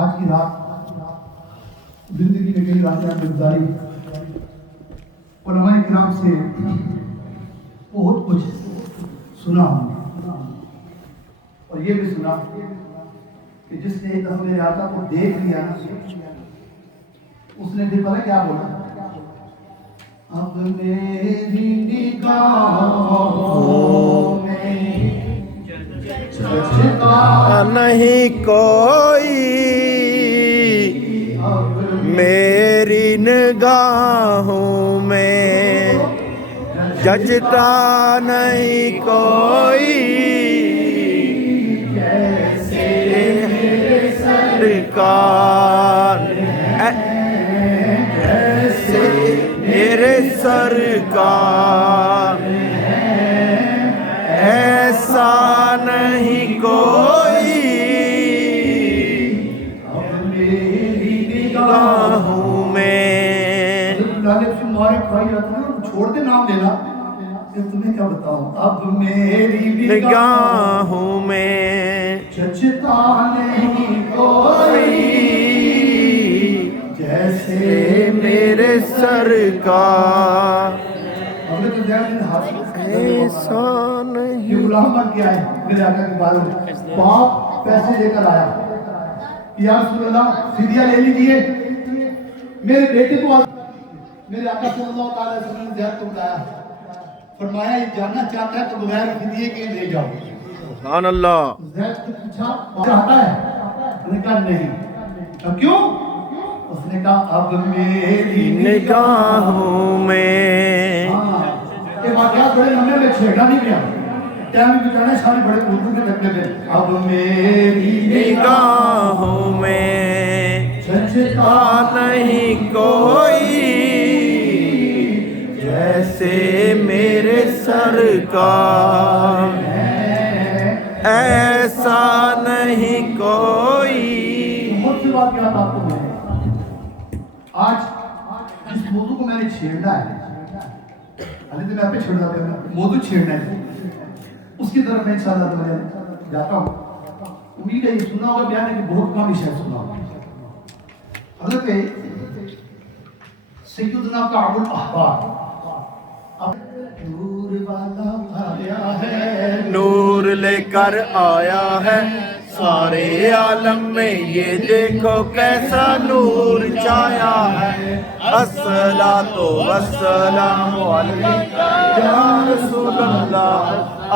آج کی رات زندگی میں کئی راتیں ہم نے گزاری، علماء کرام سے بہت کچھ سنا ہم نے، اور یہ بھی سنا کہ جس نے ایک دفعہ میرے آقا کو دیکھ لیا نا، اس نے پھر پتہ کیا بولا، اب میری نگاہوں میں نہیں کوئی، میری نگاہوں میں جچتا نہیں کوئی، جیسے سرکار، ایسے میرے سرکار، ایسا نہیں کوئی نگاہوں میں۔ چھوڑ دے نام لینا، تمہیں کیا بتاؤں، اب میری نگاہوں میں جچتا نہیں کوئی، جیسے میرے سرکار، ایسا نہیں۔ یہ غلام بن کے آئے میرے آقا کے بارے میں، باپ پیسے لے کر آیا، یا رسول اللہ فدیہ لے لیجئے، میرے بیٹے کو میرے آقا صلی اللہ علیہ وسلم نے زیارت کو بلایا، فرمایا یہ جاننا چاہتا ہے تو بغیر فدیے کے لے جاؤ۔ سبحان اللہ۔ زید کو پوچھا چاہتا ہے؟ اس نے کہا نہیں۔ کیوں؟ اس نے کہا اب میری نگاہوں میں۔ یہ واقعات بڑے لمبے میں چھیڑنا نہیں گیا، ٹائم بھی بچانا سارے بڑے اردو کے تکنے پہ۔ اب میری نگاہوں میں جچتا نہیں کوئی، جیسے میرے سرکار، ایسا نہیں کوئی۔ بہت سی واقعات آپ کو ملے۔ آج جس موضوع کو میں نے چھیڑنا ہے، علی تو میں آپ پہ چھوڑ جاتا ہوں، موضوع چھیڑنا ہے، اس کی طرف میں انشاءاللہ تعالی جاتا ہوں۔ امید ہے یہ سنا ہوگا بیان ہے کہ بہت کم ہی شاید سنا ہوگا۔ حضرت سیدنا کعب الاحبار نور والا آیا ہے، نور لے کر آیا ہے سارے عالم میں، یہ دیکھو کیسا نور چھایا ہے۔ الصلاۃ والسلام علیکہ یا رسول اللہ،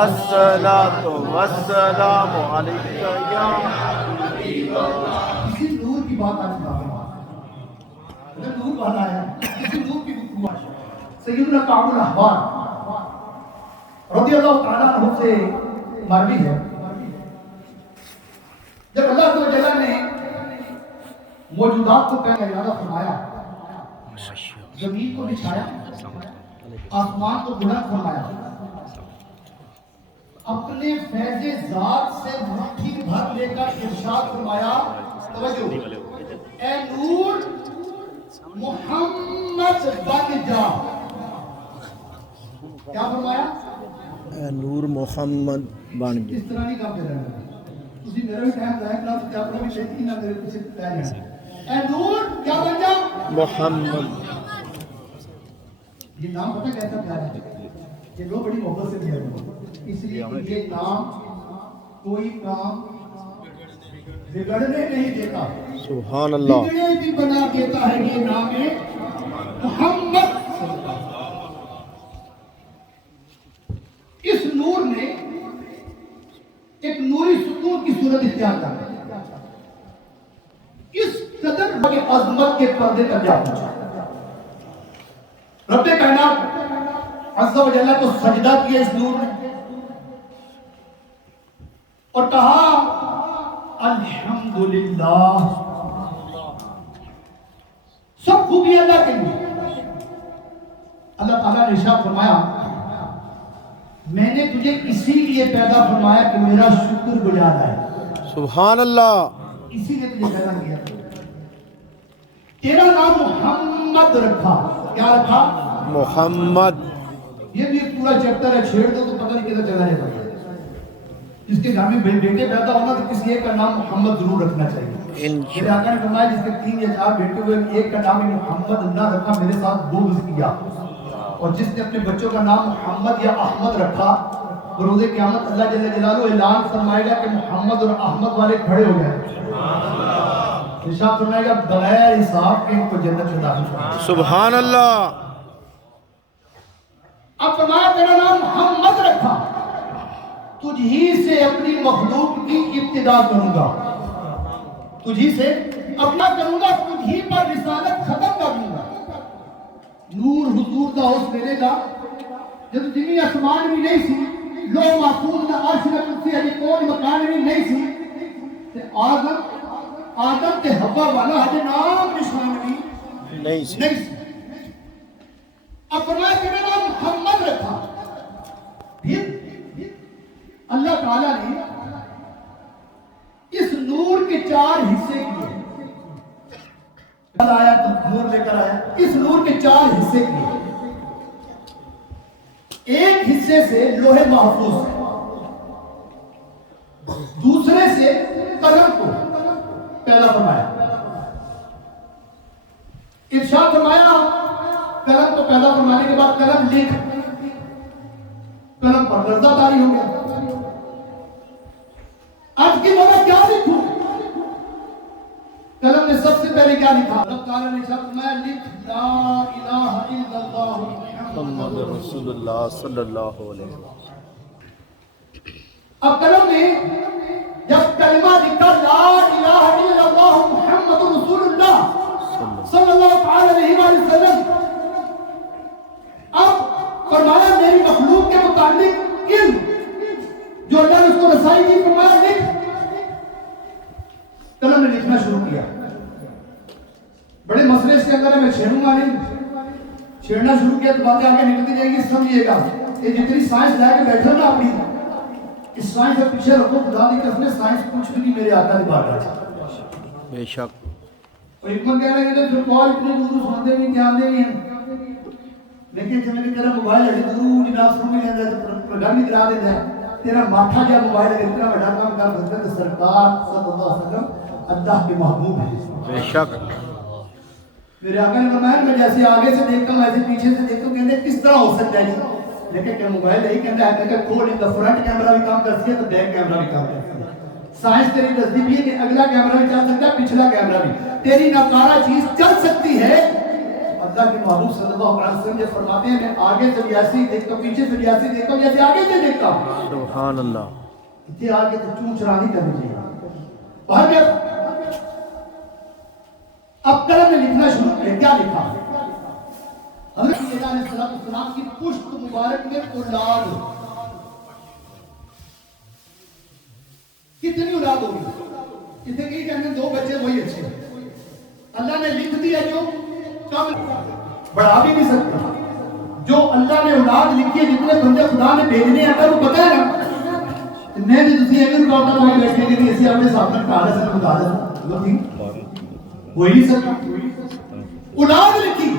الصلاۃ والسلام علیکہ یا حبیب اللہ۔ کسی نور کی بات آج بات ہے، اگر نور والا ہے کسی نور کی گفتگو ہے۔ سیدنا کعب الاحبار رضی اللہ تعالیٰ عنہ سے مروی ہے، جب اللہ تعالیٰ نے موجودات کو پہلے ارادہ فرمایا، زمین کو بچھایا، آسمان کو بلند فرمایا، اپنے فیض ذات سے مٹھی بھر لے کر ارشاد فرمایا، توجہ، اے نور محمد بن جا۔ کیا فرمایا؟ اے نور محمد بن جا۔ اس طرح نہیں کرتے رہنا، تسی میرا بھی ٹائم ضائع کرنا تو اپنا بھی شیطان نہ میرے پیچھے پہ جائے۔ اے نور کیا بن جا؟ محمد۔ یہ نام پتہ کیسا پیارا ہے، یہ لوگ بڑی محبت سے دیا ہے، اس لیے کہ یہ نام کوئی کام بگڑنے نہیں دیتا، سبحان اللہ۔ بگڑے بھی بنا دیتا ہے۔ یہ نام ہے محمد۔ اس نور نے ایک نوری ستون کی صورت اختیار کر لی، اس قدر کے عظمت کے پردے تک جا پہنچا۔ رب کائنات عز و جل کو سجدہ کیا اس نور نے اور کہا الحمدللہ، سب خوبی اللہ کے لیے۔ اللہ تعالیٰ نے ارشاد فرمایا میں نے تجھے اسی لیے پیدا فرمایا کہ میرا شکر گزار ہے۔ سبحان اللہ۔ اسی لیے تجھے پیدا کیا، تیرا نام محمد رکھا۔ کیا رکھا؟ محمد۔ یہ بھی ایک پورا چیپٹر ہے، چھیڑ دو تو پتہ نہیں کدھر چلا جائے گا۔ جس کے گھر میں بیٹے پیدا ہونا تو کسی ایک کا نام محمد ضرور رکھنا چاہیے۔ میرے آقا نے فرمایا جس کے 3 یا 4 بیٹے ہوئے ایک کا نام محمد نہ رکھا میرے ساتھ بغض کیا، اور جس نے اپنے بچوں کا نام محمد یا احمد رکھا بروز قیامت اللہ جل جلالہ اعلان فرمائے گا کہ محمد اور احمد والے کھڑے ہو گئے، ارشاد فرمائے گا بغیر حساب کے ان کو جنت میں داخل کرنا۔ سبحان اللہ۔ اب فرمایا تیرا نام محمد رکھا، تجھ ہی سے اپنی مخلوق کی ابتدا کروں گا، تجھ ہی سے اپنا کروں گا، تجھ ہی پر رسالت ختم کر دوں گا۔ نور حضور دا اس ملے گا جب زمین آسمان بھی نہیں سی، لو محفوظ نہ عرش نہ کرسی ہجے کون مکان بھی نہیں سی، تے آدم تے حوا والا ہجے نام نشان بھی نہیں سی۔ اب فرمایا کہ میں نام محمد رکھا، پھر اللہ تعالیٰ نے اس نور کے 4 حصے کیے، آیا تو نور لے کر آیا، اس نور کے 4 حصے کیے۔ ایک حصے سے لوح محفوظ ہے، دوسرے سے قلم کو پیدا فرمایا، ارشاد فرمایا قلم کو پیدا فرمانے کے بعد قلم لکھ، قلم پر لرزہ طاری ہو گیا، آج کی موقع کیا لکھوں؟ قلم نے سب سے پہلے کیا لکھا؟ رب تعالیٰ نے ارشاد فرمایا لکھ لا الہ الا اللہ محمد رسول اللہ صلی اللہ علیہ وسلم۔ اب قلم نے جب کلمہ لکھا لا الہ الا اللہ محمد رسول اللہ صلی اللہ علیہ وسلم، اب فرمایا میری مخلوق کے متعلق علم جو اللہ نے اس کو رسائی کی، فرمایا لکھ۔ قلم نے لکھنا شروع کیا، بڑے مسئلے سے اندر میں چھیڑوں گا نہیں، چھیڑنا شروع کیا تو باتیں آگے نکلتی جائیں گی، سمجھیے گا یہ جتنی سائنس لے کے بیٹھے نا اپنی، اس سائنس سے پیچھے رکھو، خدا دی قسم سائنس کچھ بھی نہیں میرے آقا دی بات ہے بے شک۔ اور حکمت کہہ رہے ہیں کہ پھر کال اتنے دور سنتے بھی دھیان دے بھی ہیں، لیکن جب میں نے کہا موبائل ہے دور جناب سن بھی لینا ہے تو گھر بھی کرا دیتا ہے، تیرا ماتھا جب موبائل ہے اتنا بڑا کام کر سکتا ہے تو سرکار صلی اللہ علیہ وسلم اللہ کے محبوب ہے بے شک۔ میرے آقا نے فرمایا میں جیسے آگے سے دیکھتا ہوں ایسے پیچھے سے دیکھتا ہوں، کہتے ہیں کس طرح ہو سکتا ہے جی، لیکن کہ موبائل یہی کہتا ہے کہ کھول ان کا فرنٹ کیمرہ بھی کام کرتی ہے تو بیک کیمرہ بھی کام کرتی ہے، سائنس تیری دستی بھی ہے کہ اگلا کیمرہ بھی چل سکتا ہے پچھلا کیمرہ بھی، تیری ناکارہ چیز چل سکتی ہے۔ اللہ کے محبوب صلی اللہ علیہ وسلم جب فرماتے ہیں میں آگے سے بھی ایسے ہی دیکھتا ہوں، پیچھے سے بھی ایسے ہی دیکھتا ہوں، جیسے آگے سے دیکھتا ہوں، سبحان اللہ۔ اتنے آگے تو چون چرانی کرنی چاہیے۔ باہر جب اب قلم نے لکھنا شروع کیا، کیا لکھا؟ حضرت عیسیٰ علیہ السلام کی پشت مبارک میں اولاد، کتنی اولاد ہوگی؟ اسے کی کہتے ہیں 2 بچے وہی اچھے، اللہ نے لکھ دیا جو کم بڑھا بھی نہیں سکتا، جو اللہ نے اولاد لکھی ہے جتنے بندے خدا نے بھیجنے ہیں اگر وہ پتہ ہے نا میں بھی تسی اگر رکاوٹاں ہوئی بیٹھے کہ نہیں اسی اپنے سامنے کہا سے بتا دیں وہ تھی ہو ہی نہیں سکتا، اولاد لکھی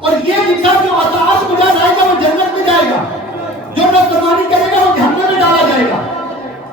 اور یہ لکھا جو اطاعت بجا جائے گا وہ جنت میں جائے گا، جو نافرمانی کرے گا وہ جہنم میں ڈالا جائے گا۔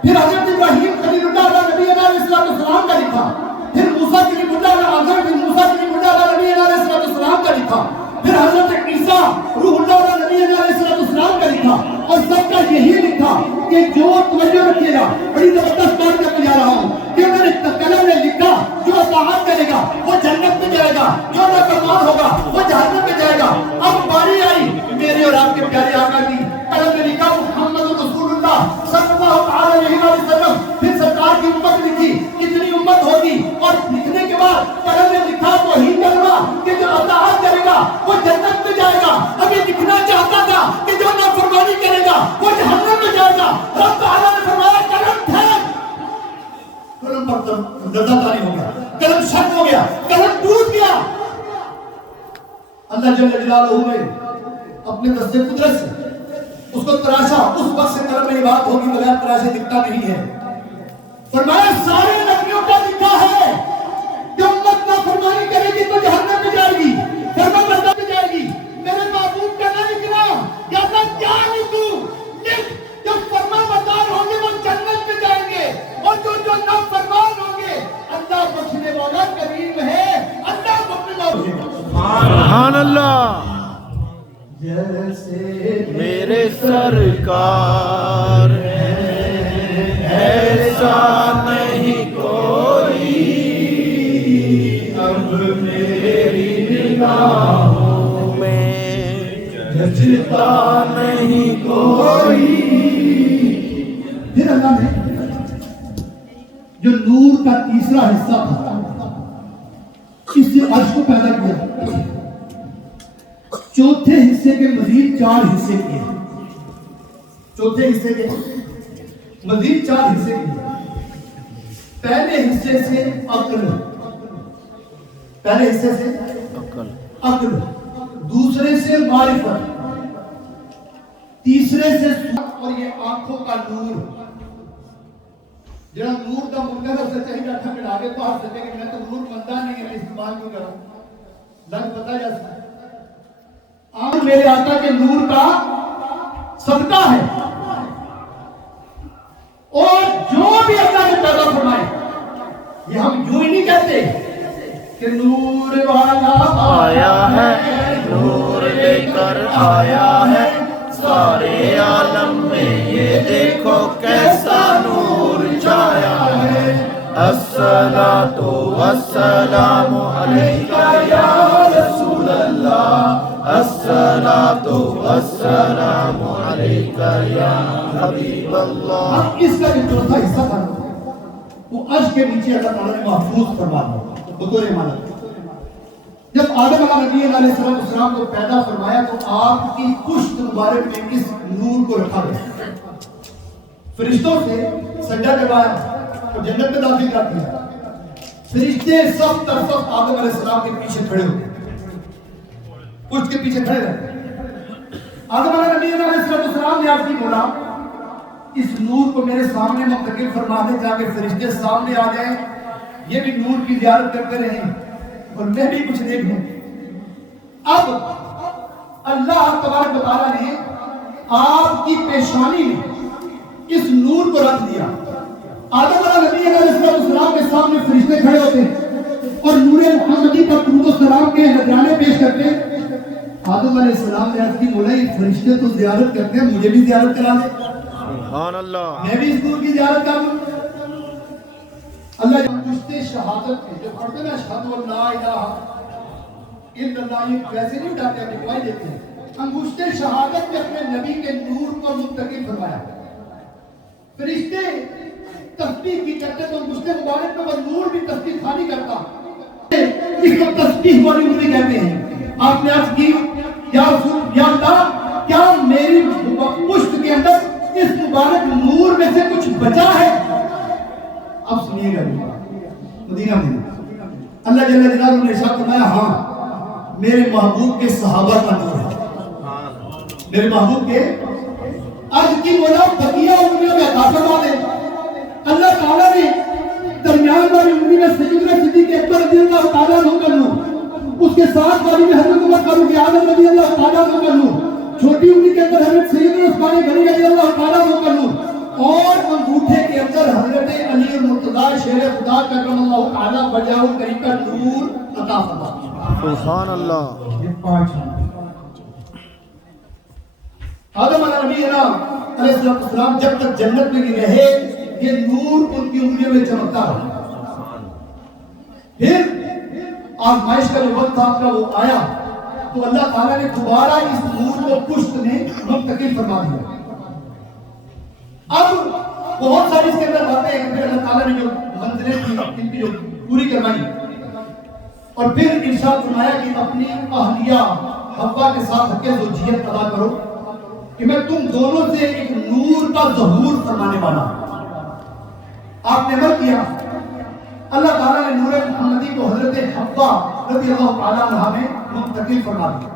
پھر حضرت ابراہیم خلیل اللہ علیہ نبی علیہ السلام کا لکھا، پھر موسیٰ کلیم اللہ علیہ حضرت موسیٰ کلیم اللہ علیہ نبی علیہ السلام کا لکھا، پھر حضرت عیسیٰ روح اللہ علیہ نبی علیہ السلام کا لکھا، اور سب کا یہی لکھا کہ جو توجہ رکھیے گا بڑی زبردست بات کرنے جا رہا ہوں کہ انہوں نے قلم نے لکھا جو اطاعت کرے گا وہ جنت میں جائے گا، جو نافرمان ہوگا وہ جہنم میں جائے گا۔ اب باری آئی میرے اور آپ کے پیارے آقا کی، قلم نے لکھا محمد رسول اللہ صلی اللہ علیہ وسلم، پھر سرکار کی امت لکھی، کتنی امت ہوگی، اور لکھنے کے بعد قلم نے لکھا وہی کلمہ کہ جو اطاعت کرے گا وہ جنت میں جائے گا۔ اب یہ لکھنا چاہتا تھا کہ جو نافرمانی کرے گا وہ جہنم میں جائے گا، رب تعالیٰ نے فرمایا قلم پھینک، قلم پر لرزہ طاری ہو گیا، قلم شک ہو گیا، قلم ٹوٹ گیا۔ اللہ جل جلالہ نے اپنے دستے قدرت سے اس کو تراشا، اس وقت سے قلم میں یہ بات ہوگی بغیر تراشے دکھتا نہیں ہے۔ فرمایا سارے نبیوں کا لکھا ہے کہ امت نافرمانی کرے گی تو جہنم میں جائے گی، فرما بردار میں جائے گی۔ میرے محبوب کا نہ لکھنا کہتا کیا لکھوں؟ لکھ جو فرما بردار ہوں گے وہ جنت میں جائیں گے، اور جو نافرمان ہوں گے اللہ اللہ جیسے میرے سرکار ایسا نہیں کوئی اب میری نگاہوں میں جچتا نہیں کوئی. پھر اللہ نے جو نور کا تیسرا حصہ تھا اس سے عرش کو پیدا کیا. چوتھے حصے کے مزید 4 حصے کیے. چوتھے حصے کے مزید 4 حصے کیے. پہلے حصے سے عقل، پہلے حصے سے عقل، دوسرے سے معرفت، تیسرے سے اور یہ آنکھوں کا نور. جڑا نور کا منکر سے چاہیے اٹھا کے آگے تو ہاتھ سکے کہ میں تو نور بندہ نہیں ہے، میں استعمال کیوں کروں. لگ پتا جا سکتا آپ میرے آقا کے نور کا صدقہ ہے. اور جو بھی اللہ نے پیدا فرمائے یہ ہم یوں ہی نہیں کہتے کہ نور والا آیا ہے، نور لے کر آیا ہے سارے عالم میں، یہ دیکھو کیسا نور چھایا ہے. الصلاۃ والسلام علیکہ یا رسول اللہ، الصلاۃ والسلام علیکہ یا حبیب اللہ. اب اس کا جو چوتھا حصہ تھا وہ عرش کے نیچے اللہ تعالیٰ نے محفوظ فرما دیا بطور امانت. جب آدم علیہ السلام کو پیدا فرمایا تو آپ کی پشت مبارک میں اس نور کو رکھا گیا. فرشتوں سے سجدہ کروایا اور جنت میں داخل کر دیا. فرشتے سب طرف آدم علیہ السلام کے پیچھے کھڑے ہو گئے، پشت کے پیچھے کھڑے رہے. آدم علیہ السلام نے آپ کی بولا اس نور کو میرے سامنے منتقل فرما دے تاکہ فرشتے سامنے آ جائیں، یہ بھی نور کی زیارت کرتے رہیں اور میں بھی کچھ دیکھ لوں. اب اللہ تبارک و تعالیٰ نے آپ کی پیشانی میں اس نور کو رکھ دیا. آدم علیہ السلام کے سامنے فرشتے کھڑے ہوتے اور نور محمدی پر درود و سلام کے نذرانے پیش کرتے. آدم علیہ السلام نے عرض کی مولا یہ فرشتے تو زیارت کرتے ہیں، مجھے بھی زیارت کرا دے، سبحان اللہ، میں بھی اس نور کی زیارت کروں. اللہ پشتے شہادت میں جو پڑھتے ہیں اشہد ان لا الہ الا اللہ، یہ ویسے نہیں اٹھاتے ہیں، گواہی دیتے ہیں. انگشتے شہادت میں اپنے نبی کے نور کو منتقل فرمایا. فرشتے تسبیح کی کرتے تو انگشتے مبارک میں وہ نور بھی تسبیح خالی کرتا. اس کو تسبیح والی انگلی کہتے ہیں. آپ نے عرض کی یا رسول یا اللہ کیا میری پشت کے اندر اس مبارک نور میں سے کچھ بچا ہے؟ اب سنیے گا مدینہ میں اللہ جل جلالہ نے ارشاد فرمایا ہاں میرے محبوب کے صحابہ کا نور ہے. میرے محبوب کے عرض کی مولا بقیہ انگلیوں میں عطا فرما دے. اللہ تعالیٰ نے درمیان والی انگلی میں سیدنا صدیق اکبر رضی اللہ تعالیٰ عنہ کا نور، اس کے ساتھ والی میں حضرت عمر فاروق اعظم رضی اللہ تعالیٰ عنہ کا نور، چھوٹی انگلی کے اندر حضرت سیدنا عثمان غنی رضی اللہ تعالیٰ عنہ کا نور، اور انگوٹھے کے اندر حضرت علی المرتضیٰ شیر خدا کرم اللہ تعالیٰ وجہہ الکریم کا نور عطا فرما. سبحان اللہ. یہ 5 ہیں. آدم علیہ السلام جب تک جنت میں رہے یہ نور ان کی انگلیوں میں چمکتا رہا. پھر آزمائش کا جو وقت تھا کا وہ آیا تو اللہ تعالیٰ نے دوبارہ اس نور کو پشت میں منتقل فرما دیا. اب بہت ساری اس کے اندر باتیں ہیں. پھر اللہ تعالیٰ نے جو منزلیں تھی ان کی جو پوری کروائی اور پھر ارشاد فرمایا کہ اپنی اہلیہ حوا کے ساتھ حق زوجیت ادا کرو کہ میں تم دونوں سے ایک نور کا ظہور فرمانے والا. آپ نے عمل کیا. اللہ تعالیٰ نے نور محمدی کو حضرت حوا رضی اللہ تعالیٰ عنہ میں منتقل فرما دیا.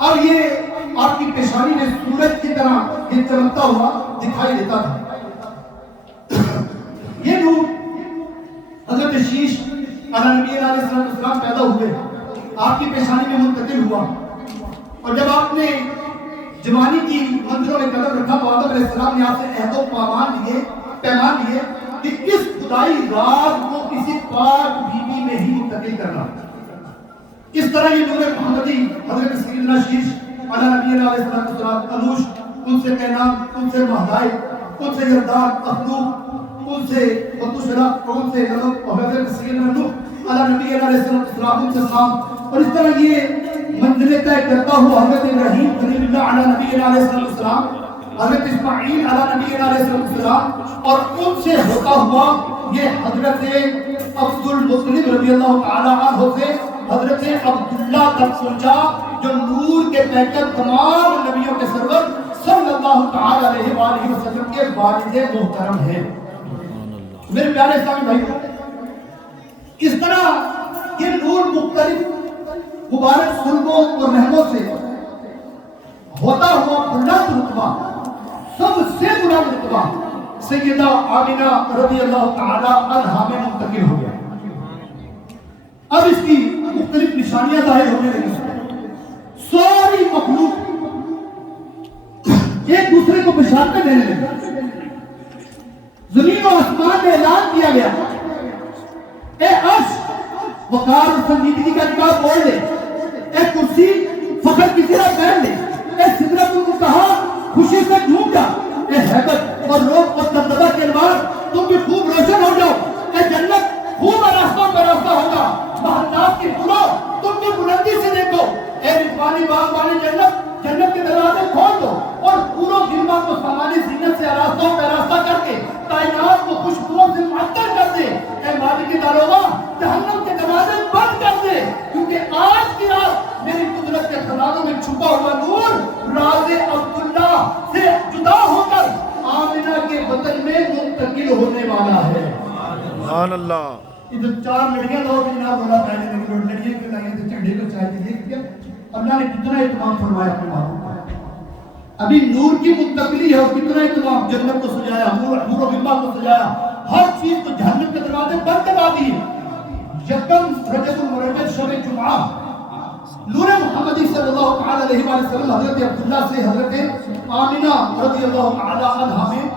اب یہ آپ کی پیشانی میں سورج کی طرح یہ چمکتا ہوا دکھائی دیتا تھا. یہ نور حضرت شیش علیہ نبی علیہ السلام پیدا ہوئے، آپ کی پیشانی میں منتقل ہوا اور جب آپ نے جوانی کی منزلوں میں قدم رکھا تو آدم علیہ السلام نے آپ سے عہد و پیمان لیے کہ اس خدائی راز کو کسی پاک بیوی میں ہی منتقل کرنا. اس طرح یہ نور محمدی حضرت سیدنا شیش علی نبی علیہ السلام انوش، ان سے کینان، ان سے مہدائی، ان سے یردان اخلوق، ان سے بطوشرا، ان سے غلط، اور حضرت سیدنا نوح علی نبی علیہ السلام ان سے سام، اور اس طرح یہ منزلیں طے کرتا ہوا حضرت ابراہیم خلیل اللہ علی نبی علیہ السلام، حضرت اسماعیل علی نبی علیہ السلام، اور ان سے ہوتا ہوا یہ حضرت عبد المطلب رضی اللہ تعالی عنہ سے حضرت عبداللہ تک پہنچا، جو نور کے پیکر تمام نبیوں کے سرور صلی اللہ تعالی علیہ وآلہ وسلم کے والد محترم ہیں۔ میرے پیارے اسلامی بھائیوں، اس طرح یہ نور مختلف مبارک سلبوں اور رحموں سے ہوتا ہوا بلند رتبہ، سب سے بلند رتبہ سیدہ آمینہ رضی اللہ تعالی عنہا میں منتقل ہو گیا۔ اب اس کی مختلف نشانیاں ظاہر ہونے لگی، ساری مخلوق ایک دوسرے کو بشارتیں دینے لگی، زمین و آسمان میں اعلان کیا گیا، اے عرش وقار اور سنجیدگی کا نقاب اوڑھ لے، اے کرسی فخر کی طرح پہن لے، اے سدرۃ المنتہا خوشی سے جھوم جا، اے ہیبت اور روب اور دبدبہ کے انوار تم بھی خوب روشن ہو جاؤ، اے جنت خوب راستوں پہ راستہ ہوگا، محلات کی پھولو تم بھی بلندی سے دیکھو، اے رضوانی باغ والی جنت جنت کے دروازے کھول دو اور پوروں گرما کو سامانی زینت سے راستوں پہ راستہ کر کے کائنات کو خوشبوؤں سے معطر کر دے، اے مالک داروغہ جہنم کے دروازے بند کر دے، کیونکہ آج کی رات میری قدرت کے خزانوں میں چھپا ہوا نور راز عبداللہ سے جدا ہو کر آمنہ کے وطن میں منتقل ہونے والا ہے۔ سبحان اللہ۔ ادھر چار لڑکیاں لوگ جناب بولا پہلے لیکن لڑکیاں کے لائیں تھے چڑھے کو چاہتے دیکھ کیا اللہ نے کتنا اہتمام فرمایا اپنے باتوں۔ ابھی نور کی منتقلی ہے اور کتنا اہتمام، جنت کو سجایا، حور و غلمان کو سجایا، ہر چیز کو جہنم کے دروازے بند کروا دیے۔ یکم رجب المربع شب جمعہ نور محمدی صلی اللہ تعالی علیہ وسلم حضرت عبداللہ سے حضرت آمینہ رضی اللہ تعالی عنہا میں